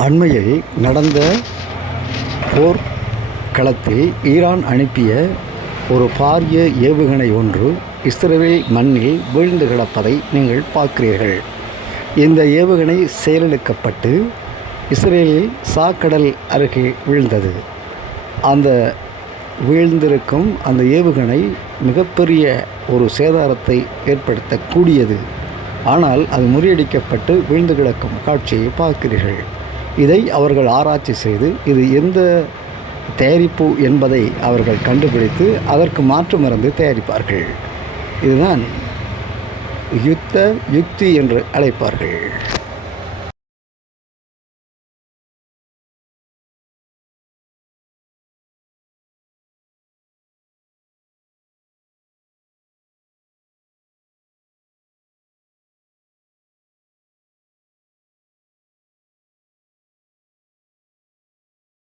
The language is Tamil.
அண்மையில் நடந்த போர்க்களத்தில் ஈரான் அனுப்பிய ஒரு பாரிய ஏவுகணை ஒன்று இஸ்ரேல் மண்ணில் வீழ்ந்து கிடப்பதை நீங்கள் பார்க்கிறீர்கள். இந்த ஏவுகணை செயலிழக்கப்பட்டு இஸ்ரேலில் சாக்கடல் அருகே வீழ்ந்தது. அந்த வீழ்ந்திருக்கும் அந்த ஏவுகணை மிகப்பெரிய ஒரு சேதாரத்தை ஏற்படுத்தக்கூடியது. ஆனால் அது முறியடிக்கப்பட்டு வீழ்ந்து கிடக்கும் காட்சியை பார்க்கிறீர்கள். இதை அவர்கள் ஆராய்ச்சி செய்து இது எந்த தயாரிப்பு என்பதை அவர்கள் கண்டுபிடித்து அதற்கு மாற்று மருந்து தயாரிப்பார்கள். இதுதான் யுத்த யுக்தி என்று அழைப்பார்கள்.